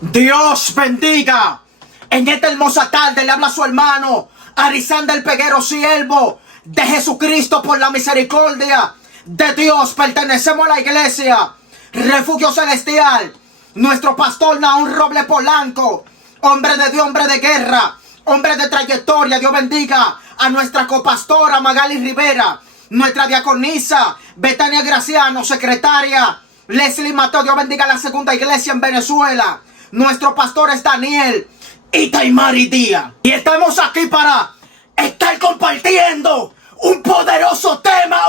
Dios bendiga. En esta hermosa tarde le habla a su hermano Arizán del Peguero, siervo de Jesucristo por la misericordia de Dios. Pertenecemos a la iglesia Refugio Celestial. Nuestro pastor Naún Roble Polanco, hombre de Dios, hombre de guerra, hombre de trayectoria. Dios bendiga a nuestra copastora Magali Rivera, nuestra diaconisa Betania Graciano, secretaria Leslie Mateo. Dios bendiga a la segunda iglesia en Venezuela. Nuestro pastor es Daniel y Taimari Díaz. Y estamos aquí para estar compartiendo un poderoso tema,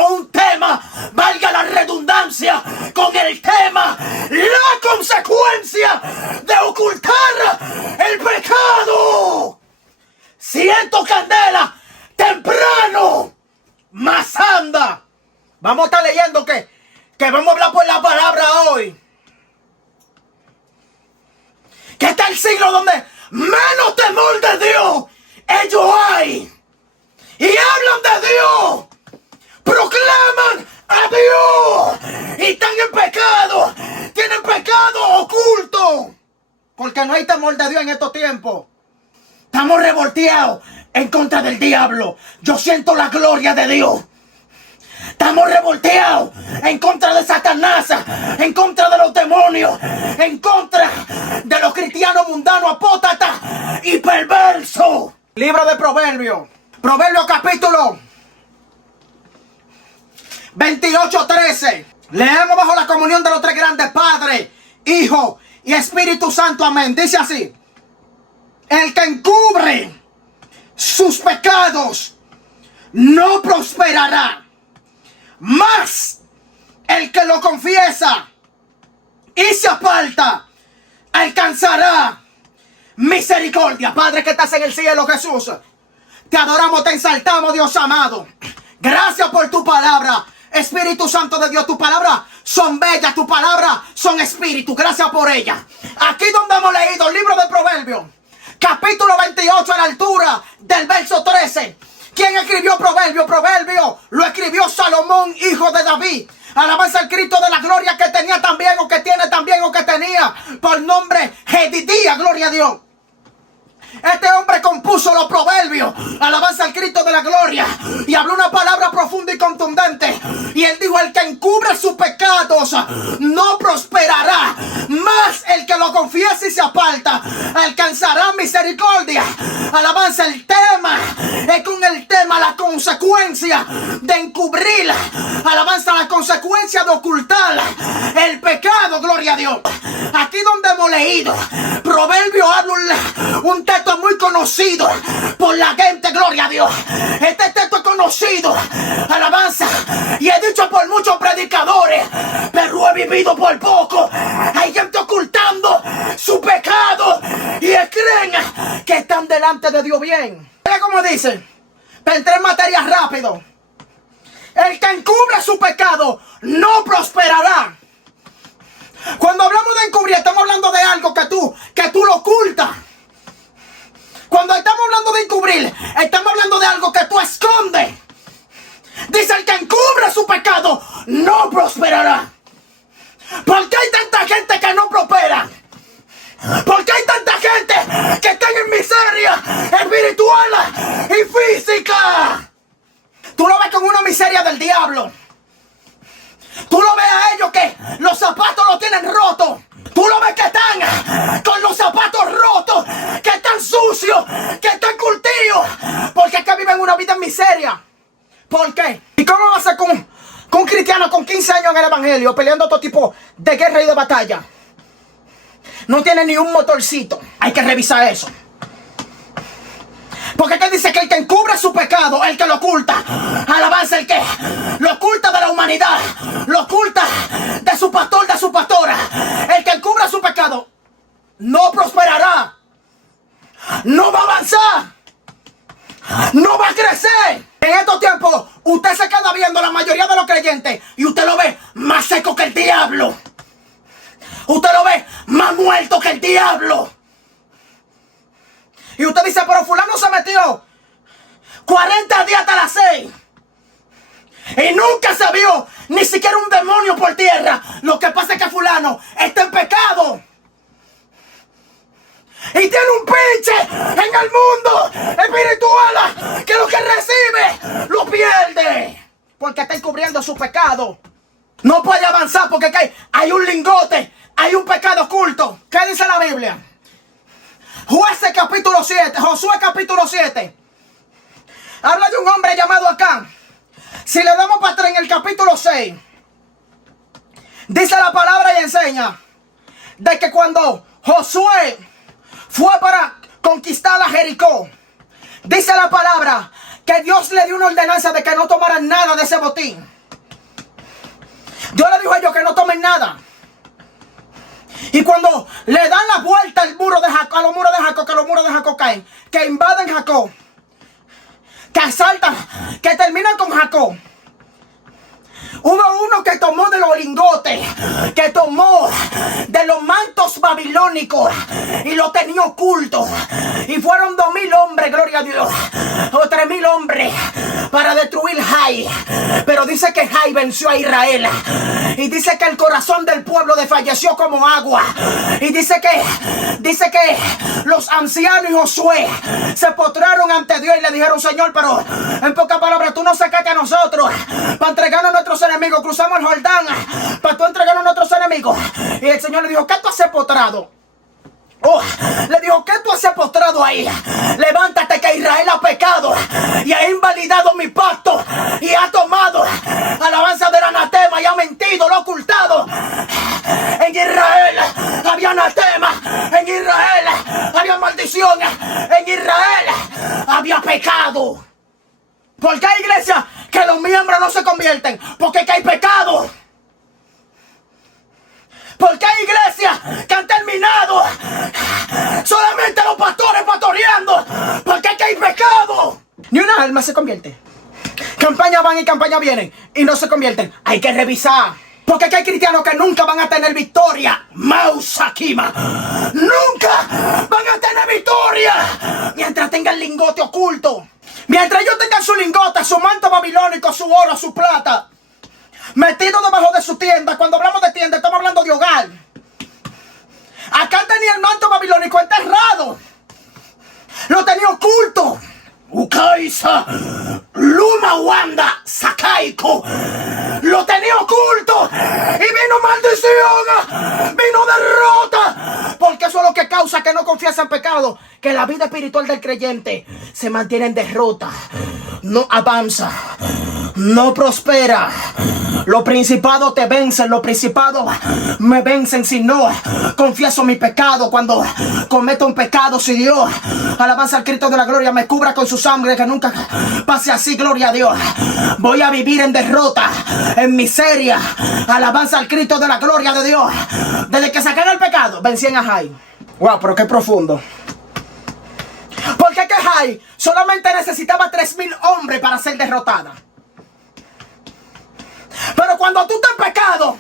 valga la redundancia, con el tema la consecuencia de ocultar el pecado. Siento candela temprano, más anda. Vamos a estar leyendo que vamos a hablar por la palabra hoy. Que está el siglo donde menos temor de Dios ellos hay. Y hablan de Dios, proclaman a Dios y están en pecado, tienen pecado oculto. Porque no hay temor de Dios en estos tiempos. Estamos revolteados en contra del diablo. Yo siento la gloria de Dios. Estamos revolteados en contra de Satanás, en contra de los demonios, en contra de los cristianos mundanos, apóstatas y perversos. Libro de Proverbios. Proverbios capítulo 28:13. Leemos bajo la comunión de los tres grandes: Padre, Hijo y Espíritu Santo. Amén. Dice así: el que encubre sus pecados no prosperará, mas el que lo confiesa y se aparta alcanzará misericordia. Padre que estás en el cielo, Jesús, te adoramos, te exaltamos, Dios amado. Gracias por tu palabra, Espíritu Santo de Dios. Tu palabra son bellas, tu palabra son espíritu. Gracias por ella. Aquí donde hemos leído el libro de Proverbios, capítulo 28, a la altura del verso 13. ¿Quién escribió Proverbios? Proverbios lo escribió Salomón, hijo de David. Alabanza al Cristo de la gloria, que tenía también, o que tiene también, o que tenía por nombre Jedidías. Gloria a Dios. Este hombre compuso los proverbios, alabanza al Cristo de la gloria, y habló una palabra profunda y contundente. Y él dijo: el que encubre sus pecados no prosperará, mas el que lo confiesa y se aparta alcanzará misericordia. Alabanza. El tema es con el tema la consecuencia de encubrir, alabanza, la consecuencia de ocultar el pecado. Gloria a Dios. Aquí donde hemos leído Proverbios, habla un texto muy conocido por la gente. Gloria a Dios. Este texto es conocido, alabanza, y he dicho por muchos predicadores, pero he vivido por poco. Hay gente ocultando su pecado y creen que están delante de Dios bien. Mira cómo dice, para entrar en materia rápido: el que encubre su pecado no prosperará. Cuando hablamos de encubrir, estamos hablando de algo que tú lo ocultas. Cuando estamos hablando de encubrir, estamos hablando de algo que tú escondes. Dice: el que encubre su pecado no prosperará. ¿Por qué hay tanta gente que no prospera? ¿Por qué hay tanta gente que está en miseria espiritual y física? Tú lo ves con una miseria del diablo. Tú lo ves a ellos que los zapatos los tienen rotos. Tú lo ves que están con los zapatos rotos, que están sucios, que están curtidos, porque es que viven una vida en miseria. ¿Por qué? ¿Y cómo va a ser con un cristiano con 15 años en el evangelio, peleando todo tipo de guerra y de batalla? No tiene ni un motorcito. Hay que revisar eso. Porque aquí dice que el que encubre su pecado, el que lo oculta, alabanza, el que lo oculta de la humanidad, lo oculta de su pastor, de su pastora, el que encubre su pecado no prosperará, no va a avanzar, no va a crecer. En estos tiempos usted se queda viendo la mayoría de los creyentes y usted lo ve más seco que el diablo. Usted lo ve más muerto que el diablo. Y usted dice: pero fulano se metió 40 días hasta las 6 y nunca se vio ni siquiera un demonio por tierra. Lo que pasa es que fulano está en pecado. y tiene un pinche en el mundo espiritual que lo que recibe lo pierde porque está encubriendo su pecado. No puede avanzar porque hay un lingote, hay un pecado oculto. ¿Qué dice la Biblia? Jueces capítulo 7, Josué capítulo 7. Habla de un hombre llamado Acán. Si le damos para atrás en el capítulo 6, dice la palabra y enseña de que cuando Josué fue para conquistar a Jericó, dice la palabra que Dios le dio una ordenanza de que no tomaran nada de ese botín. Dios le dijo a ellos que no tomen nada. Y cuando le dan la vuelta al muro de Jacob, a los muros de Jacob, que los muros de Jacob caen, que invaden Jacob, que asaltan, que terminan con Jacob. Hubo uno que tomó de los lingotes, que tomó de los mantos babilónicos y lo tenía oculto. Y fueron 2,000 hombres, gloria a Dios, o 3,000 hombres para destruir Jai. Pero dice que Jai venció a Israel. Y dice que el corazón del pueblo desfalleció como agua. Y dice que los ancianos y Josué se postraron ante Dios y le dijeron: Señor, pero en pocas palabras, tú no sacaste a nosotros para entregarnos a nuestros enemigos. Cruzamos el Jordán para tú entregarnos a nuestros enemigos. Y el Señor le dijo: ¿qué tú has postrado? Le dijo: ¿qué tú has postrado ahí? Levántate, que Israel ha pecado y ha invalidado mi pacto y ha tomado alabanza del anatema y ha mentido, lo ha ocultado. En Israel había anatema, en Israel había maldición, en Israel había pecado. ¿Por qué hay iglesias que los miembros no se convierten? Porque que hay pecado. Porque hay iglesias que han terminado solamente los pastores pastoreando. Porque aquí hay pecado. Ni una alma se convierte. Campañas van y campañas vienen y no se convierten. Hay que revisar. Porque aquí hay cristianos que nunca van a tener victoria. Mausakima. Nunca van a tener victoria mientras tengan lingote oculto. Mientras ellos tengan su lingote, su manto babilónico, su oro, su plata metido debajo de su tienda. Cuando hablamos de tienda, estamos hablando de hogar. Acá tenía el manto babilónico enterrado. Lo tenía oculto. Ukaisa Luma Wanda Sakaiko. Lo tenía oculto. Y vino maldición. Vino derrota. Porque eso es lo que causa que no confiesa en pecado. Que la vida espiritual del creyente se mantiene en derrota. No avanza. No prospera. Los principados te vencen. Los principados me vencen si no confieso mi pecado. Cuando cometo un pecado, si Dios, alabanza al Cristo de la gloria, me cubra con su sangre, que nunca pase así, gloria a Dios. Voy a vivir en derrota, en miseria. Alabanza al Cristo de la gloria de Dios. Desde que saqué el pecado, vencían a Jai. Wow, pero qué profundo. Porque que Jai solamente necesitaba 3,000 hombres para ser derrotada. Pero cuando tú estás en pecado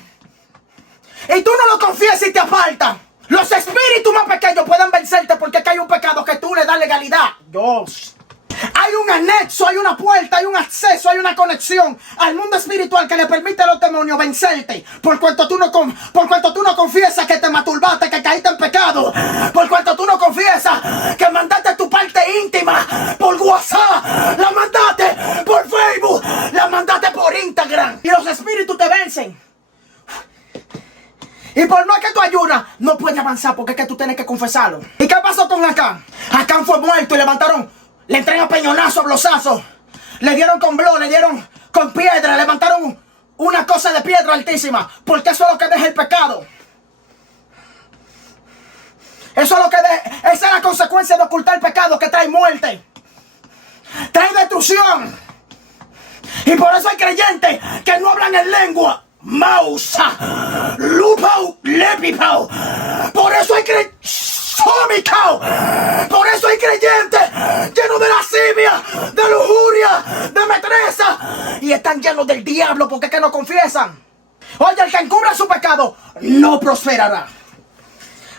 y tú no lo confiesas y te apartas, los espíritus más pequeños pueden vencerte, porque aquí hay un pecado que tú le das legalidad. Dios. Hay un anexo, hay una puerta, hay un acceso, hay una conexión al mundo espiritual que le permite a los demonios vencerte. Por cuanto tú no confiesas que te masturbaste, que caíste en pecado. Por cuanto tú no confiesas que mandaste tu parte íntima por WhatsApp, la mandaste por Facebook, la mandaste por Instagram. Y los espíritus te vencen. Y por más que tú ayunas, no puedes avanzar, porque es que tú tienes que confesarlo. ¿Y qué pasó con Acán? Acán fue muerto y le entregan peñonazos, blosazos. Le dieron con blog, le dieron con piedra, levantaron una cosa de piedra altísima. Porque eso es lo que deja el pecado. Eso es lo que esa es la consecuencia de ocultar el pecado, que trae muerte. Trae destrucción. Y por eso hay creyentes que no hablan en lengua. Mausa, Lupau, Lepipau. Por eso hay por eso hay creyentes llenos de lascivia, de lujuria, de metresa, y están llenos del diablo porque es que no confiesan. Oye, el que encubra su pecado no prosperará.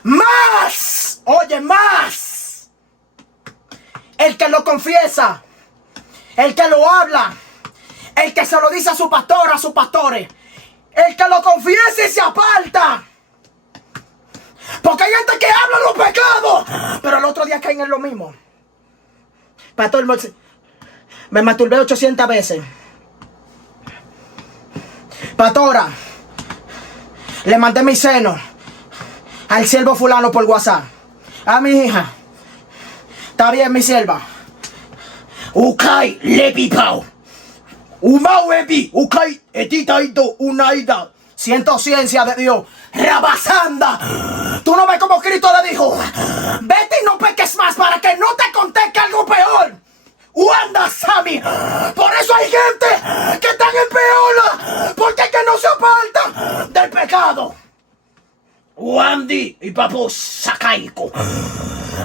Más, oye, más el que lo confiesa, el que lo habla, el que se lo dice a su pastor, a sus pastores, el que lo confiesa y se aparta. Porque hay gente que habla los pecados, pero lo mismo. Pastor, me masturbé 800 veces. Pastora, le mandé mi seno al siervo fulano por WhatsApp. A mi hija. Está bien, mi sierva. Ukai lepipao. Umau epi. Ukai etitaito unaida. Siento ciencia de Dios. Rabasanda. Tú no ves como Cristo le dijo. Vete y no peques más para que no te acontezca algo peor. Wanda Sami. Por eso hay gente que están en peor. Porque es que no se aparta del pecado. Wandi y papu Sakaiko.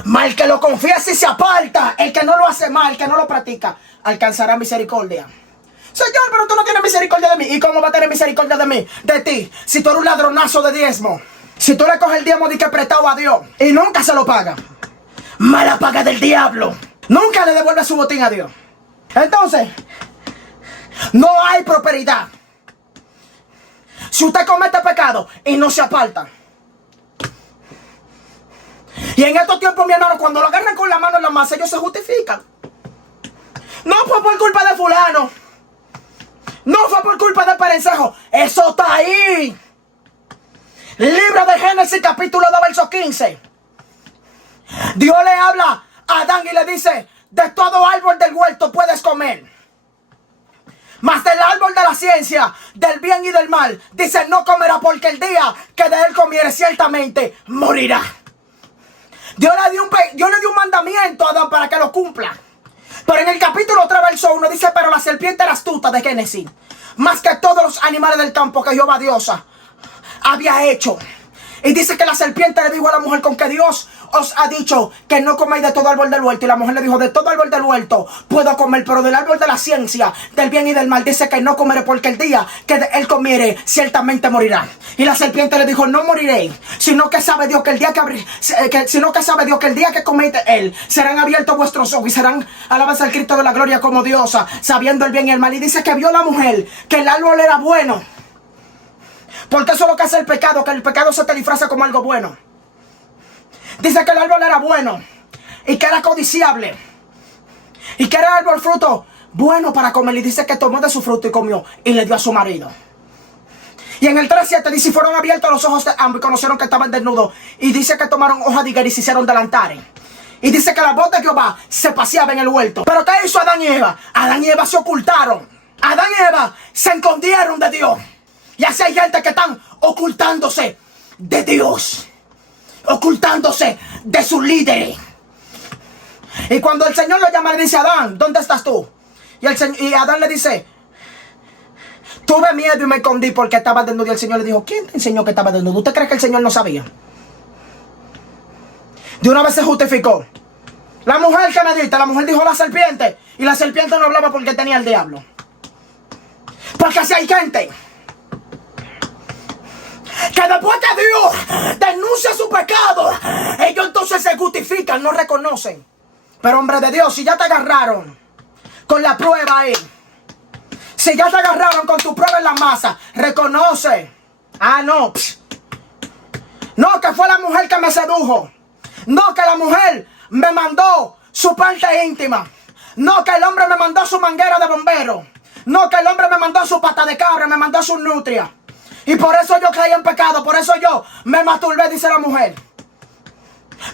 Mal que lo confiesa y se aparta. El que no lo hace mal, el que no lo practica, alcanzará misericordia. Señor, pero tú no tienes misericordia de mí. ¿Y cómo va a tener misericordia de mí? De ti. Si tú eres un ladronazo de diezmo. Si tú le coges el diezmo de que prestado a Dios y nunca se lo paga. Mala paga del diablo. Nunca le devuelve su botín a Dios. Entonces, no hay prosperidad. Si usted comete pecado y no se aparta. Y en estos tiempos, mi hermano, cuando lo agarran con la mano en la masa, ellos se justifican. No fue por culpa de fulano. No fue por culpa de Perencejo. Eso está ahí. Libro de Génesis, capítulo 2, verso 15. Dios le habla a Adán y le dice: de todo árbol del huerto puedes comer, mas del árbol de la ciencia, del bien y del mal, dice: no comerá, porque el día que de él comiere ciertamente morirá. Dios le dio un mandamiento a Adán para que lo cumpla. Pero en el capítulo 3, verso 1 dice: pero la serpiente era astuta, de Génesis, más que todos los animales del campo que Jehová Diosa había hecho. Y dice que la serpiente le dijo a la mujer: con que Dios os ha dicho que no comáis de todo árbol del huerto. Y la mujer le dijo: de todo árbol del huerto puedo comer, pero del árbol de la ciencia, del bien y del mal, dice que no comeré, porque el día que de él comiere ciertamente morirá. Y la serpiente le dijo: no moriréis, sino que sabe Dios que el día que coméis de él, serán abiertos vuestros ojos y serán alabanza al Cristo de la gloria como diosa, sabiendo el bien y el mal. Y dice que vio la mujer que el árbol era bueno. Porque eso es lo que hace el pecado, que el pecado se te disfraza como algo bueno. Dice que el árbol era bueno y que era codiciable y que era el árbol fruto bueno para comer. Y dice que tomó de su fruto y comió y le dio a su marido. Y en el 3:7 dice: y fueron abiertos los ojos de ambos y conocieron que estaban desnudos. Y dice que tomaron hojas de higuera y se hicieron delantares. Y dice que la voz de Jehová se paseaba en el huerto. Pero ¿qué hizo Adán y Eva? Adán y Eva se ocultaron. Adán y Eva se escondieron de Dios. Y así hay gente que están ocultándose de Dios, ocultándose de sus líderes. Y cuando el Señor lo llama, le dice: Adán, ¿dónde estás tú? Y Adán le dice: tuve miedo y me escondí porque estaba desnudo. Y el Señor le dijo: ¿quién te enseñó que estaba desnudo? ¿Usted cree que el Señor no sabía? De una vez se justificó. La mujer canadita, la mujer dijo: la serpiente. Y la serpiente no hablaba porque tenía el diablo. Porque así hay gente que después que Dios denuncia su pecado, ellos entonces se justifican, no reconocen. Pero hombre de Dios, si ya te agarraron con la prueba ahí, si ya te agarraron con tu prueba en la masa, reconoce. Ah, no. No, que fue la mujer que me sedujo. No, que la mujer me mandó su parte íntima. No, que el hombre me mandó su manguera de bombero. No, que el hombre me mandó su pata de cabra, me mandó su nutria. Y por eso yo caí en pecado, por eso yo me masturbé, dice la mujer.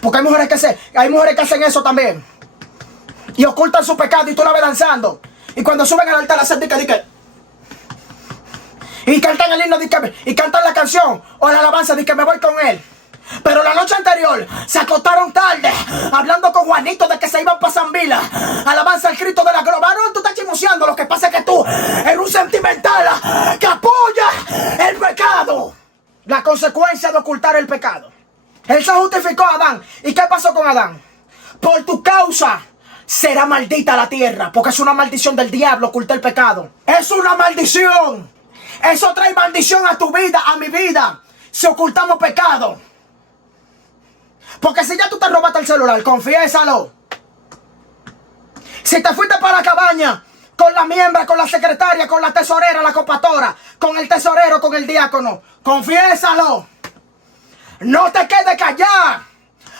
Porque hay mujeres que hacen eso también. Y ocultan su pecado y tú la ves danzando. Y cuando suben al altar hacen y cantan el himno, y cantan la canción o la alabanza, que me voy con él. Pero la noche anterior se acostaron tarde hablando con Juanito de que se iban para San Vila. Alabanza al Cristo de la gloria. No, tú estás chismoseando. Lo que pasa es que tú eres un sentimental que apoya el pecado. La consecuencia de ocultar el pecado. Él se justificó a Adán. ¿Y qué pasó con Adán? Por tu causa será maldita la tierra. Porque es una maldición del diablo ocultar el pecado. Es una maldición. Eso trae maldición a tu vida, a mi vida, si ocultamos pecado. Porque si ya tú te robaste el celular, confiésalo. Si te fuiste para la cabaña con la miembra, con la secretaria, con la tesorera, la compastora, con el tesorero, con el diácono, confiésalo. No te quedes callado.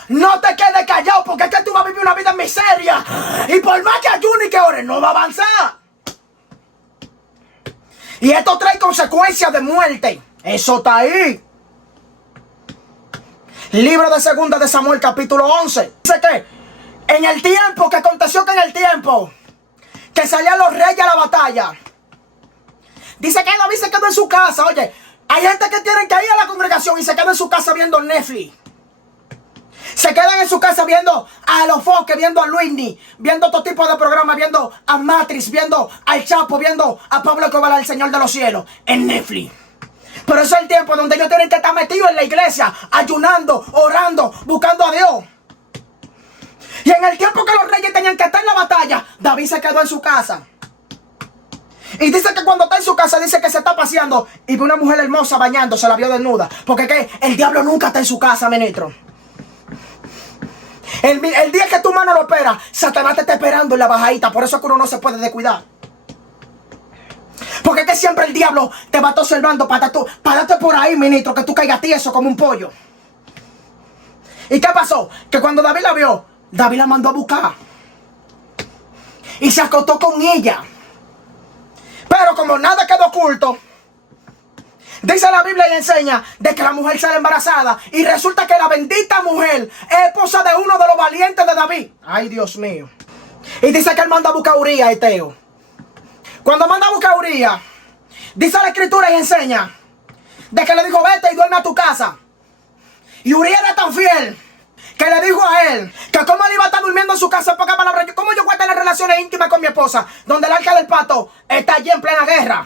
No te quedes callado. callado porque es que tú vas a vivir una vida en miseria. Y por más que ayunes y que ores, no va a avanzar. Y esto trae consecuencias de muerte. Eso está ahí. Libro de Segunda de Samuel, capítulo 11. Dice que en el tiempo, que aconteció que en el tiempo que salían los reyes a la batalla, dice que David se quedó en su casa. Oye, hay gente que tienen que ir a la congregación y se quedan en su casa viendo Netflix. Se quedan en su casa viendo a Los Foques, viendo a Luismi, viendo todo tipo de programas, viendo a Matrix, viendo al Chapo, viendo a Pablo Escobar, el Señor de los Cielos, en Netflix. Pero eso es el tiempo donde ellos tienen que estar metidos en la iglesia, ayunando, orando, buscando a Dios. Y en el tiempo que los reyes tenían que estar en la batalla, David se quedó en su casa. Y dice que cuando está en su casa, dice que se está paseando y ve una mujer hermosa bañándose, la vio desnuda. Porque que el diablo nunca está en su casa, ministro. El día que tu mano lo espera, Satanás te está esperando en la bajadita. Por eso es que uno no se puede descuidar. Porque es que siempre el diablo te va a estar observando para darte por ahí, ministro, que tú caigas tieso como un pollo. ¿Y qué pasó? Que cuando David la vio, David la mandó a buscar. Y se acostó con ella. Pero como nada quedó oculto, dice la Biblia y enseña de que la mujer sale embarazada. Y resulta que la bendita mujer es esposa de uno de los valientes de David. Ay, Dios mío. Y dice que él manda a buscar a Urías, Eteo. Cuando manda a buscar a Urías, dice la escritura y enseña de que le dijo, vete y duerme a tu casa. Y Urías era tan fiel que le dijo a él que cómo él iba a estar durmiendo en su casa, en pocas palabras, cómo yo voy a tener relaciones íntimas con mi esposa, donde el arca del pacto está allí en plena guerra.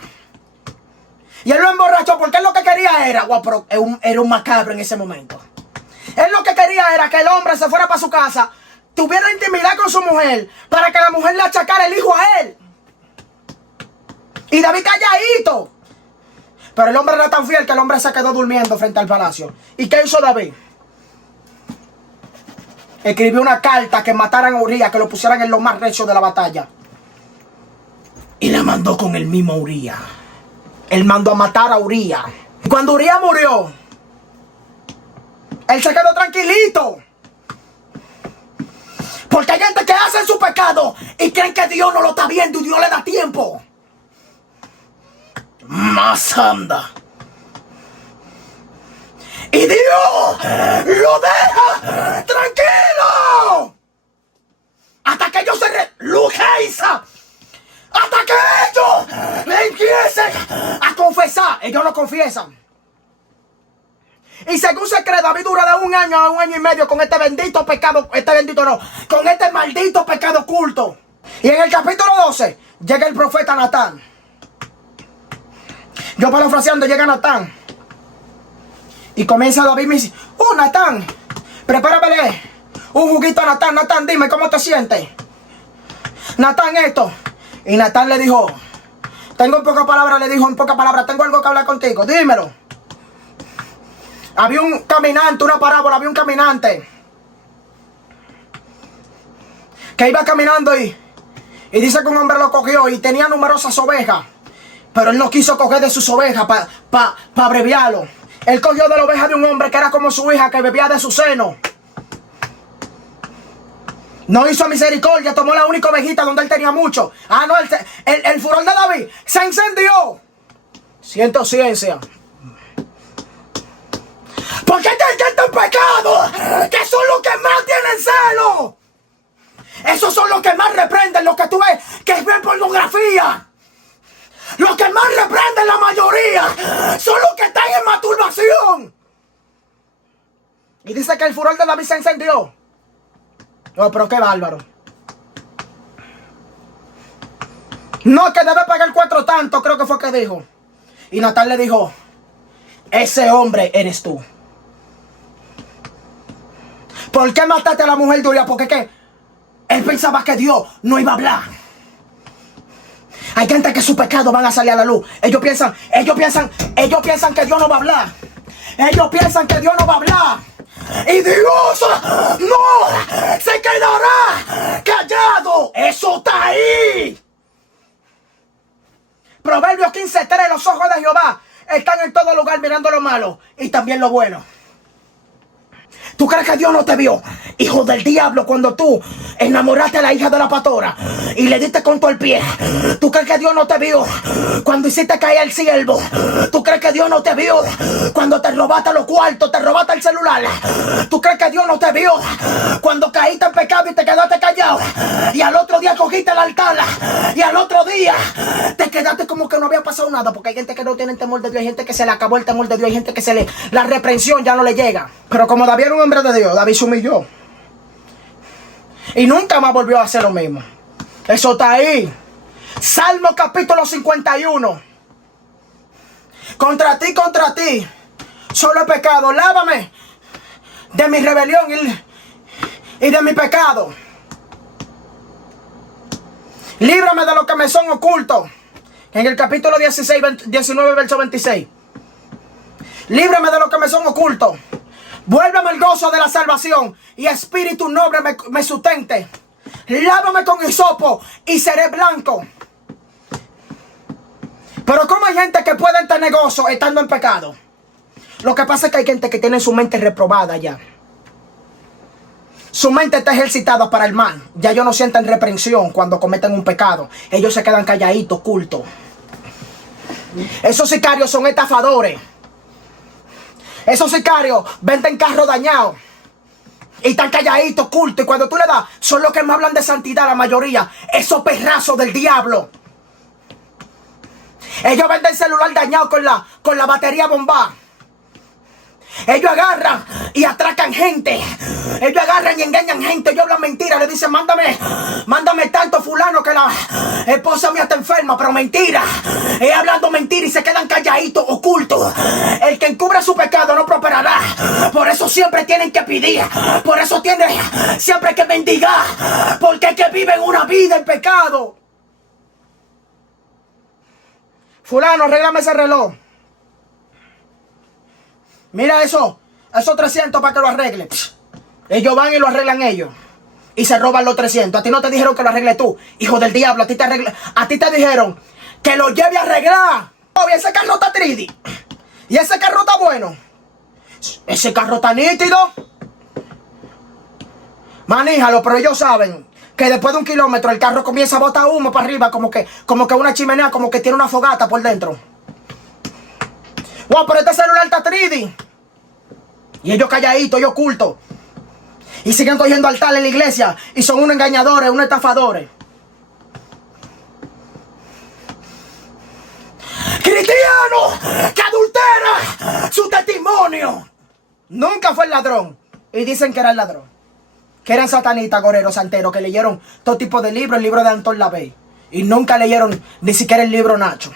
Y él lo emborrachó porque él lo que quería era, pero era un macabro en ese momento. Él lo que quería era que el hombre se fuera para su casa, tuviera intimidad con su mujer, para que la mujer le achacara el hijo a él. Y David calladito. Pero el hombre era tan fiel que el hombre se quedó durmiendo frente al palacio. ¿Y qué hizo David? Escribió una carta que mataran a Urías, que lo pusieran en lo más recio de la batalla. Y la mandó con el mismo Urías. Él mandó a matar a Urías. Cuando Urías murió, él se quedó tranquilito. Porque hay gente que hace su pecado y creen que Dios no lo está viendo y Dios le da tiempo. Más anda. Y Dios lo deja tranquilo. Hasta que ellos se relujeiza. Hasta que ellos le empiecen a confesar. Ellos no confiesan. Y según se cree, David dura de 1 año a 1 año y medio con este bendito pecado. Con este maldito pecado oculto. Y en el capítulo 12 llega el profeta Natán. Yo parafraseando, llega Natán. Y comienza David y me dice, Natán, prepárame un juguito a Natán. Natán, dime, ¿cómo te sientes? Natán, esto. Y Natán le dijo, tengo en pocas palabras, tengo algo que hablar contigo, dímelo. Había un caminante, una parábola, había un caminante que iba caminando y dice que un hombre lo cogió y tenía numerosas ovejas. Pero él no quiso coger de sus ovejas para abreviarlo. Él cogió de la oveja de un hombre que era como su hija, que bebía de su seno. No hizo misericordia, tomó la única ovejita donde él tenía mucho. No, el furor de David se incendió. Siento ciencia. Porque hay gente en pecado que son los que más tienen celo. Esos son los que más reprenden, los que tú ves que ven pornografía. Los que más reprenden, la mayoría, son los que están en masturbación. Y dice que el furor de David se encendió. No, pero qué bárbaro. No, que debe pagar 4 tantos, creo que fue que dijo. Y Natán le dijo, ese hombre eres tú. ¿Por qué mataste a la mujer de Urías? Porque ¿qué? Él pensaba que Dios no iba a hablar. Hay gente que sus pecados van a salir a la luz. Ellos piensan que Dios no va a hablar. Ellos piensan que Dios no va a hablar. Y Dios no se quedará callado. Eso está ahí. Proverbios 15:3. Los ojos de Jehová están en todo lugar mirando lo malo y también lo bueno. ¿Tú crees que Dios no te vio? Hijo del diablo, cuando tú enamoraste a la hija de la pastora y le diste con todo el pie, ¿tú crees que Dios no te vio? Cuando hiciste caer el siervo, ¿tú crees que Dios no te vio? Cuando te robaste los cuartos, te robaste el celular, ¿tú crees que Dios no te vio? Cuando caíste en pecado y te quedaste callado, y al otro día cogiste el altar, y al otro día te quedaste como que no había pasado nada, porque hay gente que no tiene temor de Dios, hay gente que se le acabó el temor de Dios, hay gente que la reprensión ya no le llega. Pero como David era un hombre de Dios, David se humilló y nunca más volvió a hacer lo mismo. Eso está ahí. Salmo capítulo 51. Contra ti, solo he pecado. Lávame de mi rebelión y de mi pecado. Líbrame de lo que me son ocultos. En el capítulo 19, verso 26. Líbrame de lo que me son ocultos. Vuélveme el gozo de la salvación y espíritu noble me sustente. Lávame con hisopo y seré blanco. Pero ¿cómo hay gente que puede tener gozo estando en pecado? Lo que pasa es que hay gente que tiene su mente reprobada ya. Su mente está ejercitada para el mal. Ya ellos no sienten reprensión cuando cometen un pecado. Ellos se quedan calladitos, ocultos. Esos sicarios son estafadores. Esos sicarios venden carros dañados y están calladitos, ocultos. Y cuando tú le das, son los que más hablan de santidad, la mayoría. Esos perrazos del diablo. Ellos venden celular dañado con la batería bombada. Ellos agarran y atracan gente. Ellos agarran y engañan gente. Ellos hablan mentiras. Le dicen, mándame tanto fulano que la esposa mía está enferma. Pero mentira. Hablando mentira y se quedan calladitos, ocultos. El que encubre su pecado no prosperará. Por eso siempre tienen que pedir. Por eso tienen siempre que mendigar. Porque es que viven una vida en pecado. Fulano, arréglame ese reloj. Mira eso, esos 300 para que lo arregle. Ellos van y lo arreglan ellos. Y se roban los 300. A ti no te dijeron que lo arregle tú, hijo del diablo. A ti te dijeron que lo lleve a arreglar. Oh, y ese carro está 3D. Y ese carro está bueno. Ese carro está nítido. Maníjalo, pero ellos saben que después de 1 kilómetro el carro comienza a botar humo para arriba, como que una chimenea, como que tiene una fogata por dentro. Wow, pero este celular está 3D. Y ellos calladitos, ellos ocultos. Y siguen cogiendo altar en la iglesia. Y son unos engañadores, unos estafadores. Cristiano que adultera su testimonio. Nunca fue el ladrón. Y dicen que era el ladrón. Que eran satanistas, goreros, santeros, que leyeron todo tipo de libros, el libro de Antón Lavey. Y nunca leyeron ni siquiera el libro Nacho.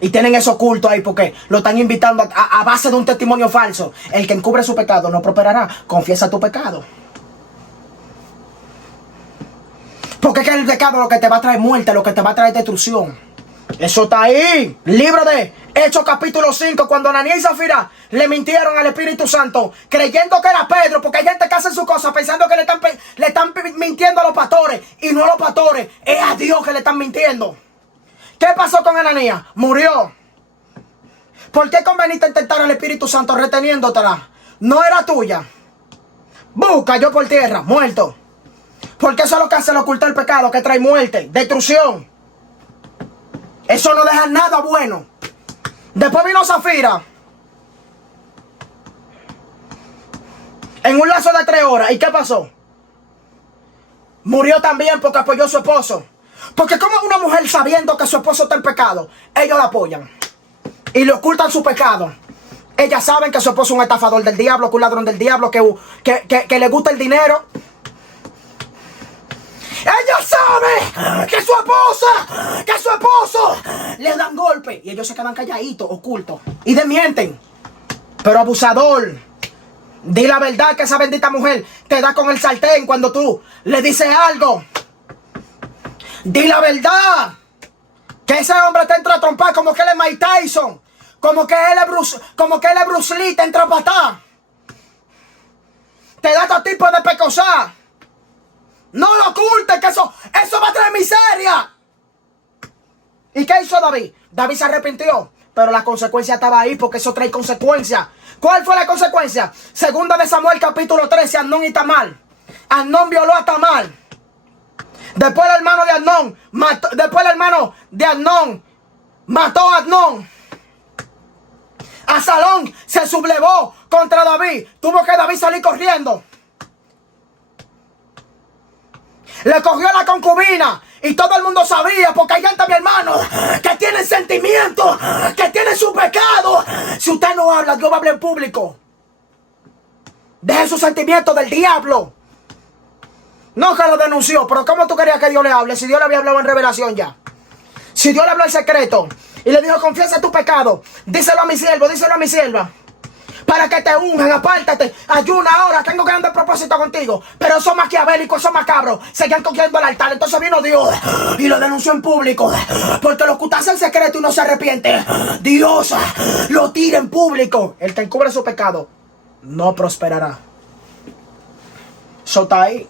Y tienen eso oculto ahí porque lo están invitando a base de un testimonio falso. El que encubre su pecado no prosperará. Confiesa tu pecado. Porque es que el pecado lo que te va a traer muerte, lo que te va a traer destrucción. Eso está ahí. Libro de Hechos capítulo 5. Cuando Ananías y Zafira le mintieron al Espíritu Santo, creyendo que era Pedro, porque hay gente que hace su cosa pensando que le están mintiendo a los pastores. Y no a los pastores, es a Dios que le están mintiendo. ¿Qué pasó con Ananías? Murió. ¿Por qué conveniste a tentar al Espíritu Santo reteniéndotela? No era tuya. Cayó por tierra, muerto. Porque eso es lo que hace el ocultar el pecado, que trae muerte, destrucción. Eso no deja nada bueno. Después vino Zafira. En un lazo de 3 horas. ¿Y qué pasó? Murió también porque apoyó a su esposo. Porque como una mujer sabiendo que su esposo está en pecado, ellos la apoyan y le ocultan su pecado. Ellas saben que su esposo es un estafador del diablo, que un ladrón del diablo, que le gusta el dinero. Ella sabe que su esposo le dan golpe y ellos se quedan calladitos, ocultos y desmienten. Pero abusador, di la verdad, que esa bendita mujer te da con el sartén cuando tú le dices algo. Di la verdad, que ese hombre te entra a trompar como que él es Mike Tyson, como que él es Bruce Lee, te entra a patar. Te da todo tipo de pecosá. No lo ocultes, que eso va a traer miseria. ¿Y qué hizo David? David se arrepintió, pero la consecuencia estaba ahí, porque eso trae consecuencias. ¿Cuál fue la consecuencia? Segunda de Samuel capítulo 13, Amnón y Tamar. Amnón violó a Tamar. Después el hermano de Amnón mató a Amnón. Absalón se sublevó contra David. Tuvo que David salir corriendo. Le cogió la concubina. Y todo el mundo sabía, porque hay gente, mi hermano, que tiene sentimientos, que tiene su pecado. Si usted no habla, Dios va a hablar en público. Deje sus sentimientos del diablo. No que lo denunció, pero ¿cómo tú querías que Dios le hable? Si Dios le había hablado en revelación ya. Si Dios le habló en secreto y le dijo, confiesa tu pecado, díselo a mi siervo, díselo a mi sierva, para que te unjan, apártate, ayuna ahora, tengo grandes propósitos contigo. Pero son maquiavélicos, son macabros, seguían cogiendo el altar. Entonces vino Dios y lo denunció en público, porque los que usted hace en secreto y no se arrepiente, Dios lo tira en público. El que encubre su pecado no prosperará. Eso está ahí.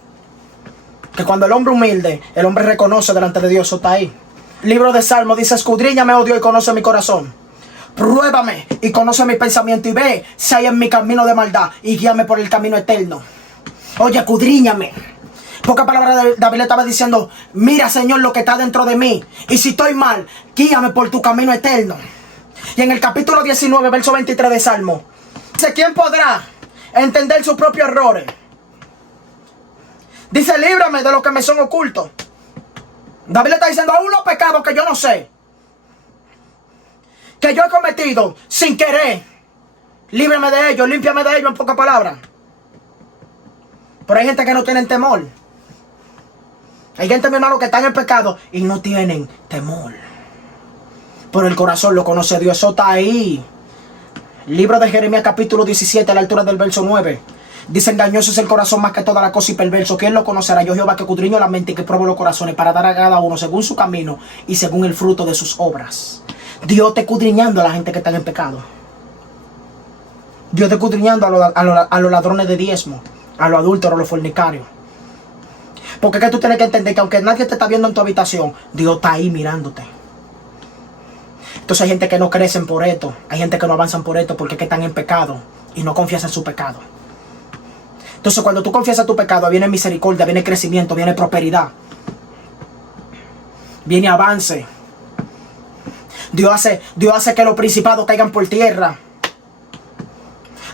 Que cuando el hombre humilde, el hombre reconoce delante de Dios. Eso está ahí. Libro de Salmo dice, escudriñame, oh Dios, y conoce mi corazón. Pruébame y conoce mi pensamiento y ve si hay en mi camino de maldad y guíame por el camino eterno. Oye, escudriñame. Pocas palabras de David le estaba diciendo, mira, Señor, lo que está dentro de mí. Y si estoy mal, guíame por tu camino eterno. Y en el capítulo 19, verso 23 de Salmo, dice, ¿quién podrá entender sus propios errores? Dice, líbrame de lo que me son ocultos. David le está diciendo, aún los pecados que yo no sé, que yo he cometido sin querer, líbrame de ellos, límpiame de ellos, en pocas palabras. Pero hay gente que no tiene temor. Hay gente, mi hermano, que está en el pecado y no tienen temor. Pero el corazón lo conoce Dios. Eso está ahí. Libro de Jeremías capítulo 17 a la altura del verso 9. Dice, engañoso es el corazón más que toda la cosa y perverso. ¿Quién lo conocerá? Yo, Jehová, que escudriño la mente y que pruebo los corazones, para dar a cada uno según su camino y según el fruto de sus obras. Dios te escudriñando a la gente que está en pecado. Dios te escudriñando a los ladrones de diezmo, a los adúlteros, a los fornicarios. Porque es que tú tienes que entender que aunque nadie te está viendo en tu habitación, Dios está ahí mirándote. Entonces hay gente que no crecen por esto. Hay gente que no avanzan por esto porque es que están en pecado y no confiesan su pecado. Entonces cuando tú confiesas tu pecado, viene misericordia, viene crecimiento, viene prosperidad, viene avance. Dios hace que los principados caigan por tierra.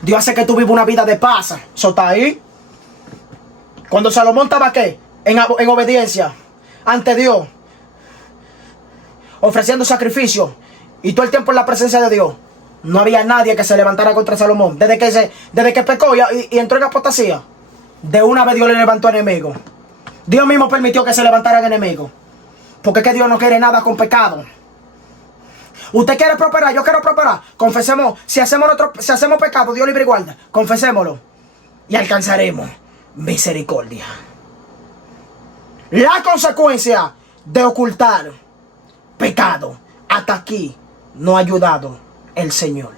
Dios hace que tú vivas una vida de paz. Eso está ahí. Cuando Salomón estaba ¿qué? En obediencia ante Dios, ofreciendo sacrificio y todo el tiempo en la presencia de Dios, no había nadie que se levantara contra Salomón. Desde que pecó y entró en apostasía, de una vez Dios le levantó enemigos. Dios mismo permitió que se levantaran enemigos, porque es que Dios no quiere nada con pecado. Usted quiere prosperar, yo quiero prosperar. Confesemos, si hacemos pecado, Dios libre y guarda. Confesémoslo y alcanzaremos misericordia. La consecuencia de ocultar pecado, hasta aquí no ha ayudado el Señor.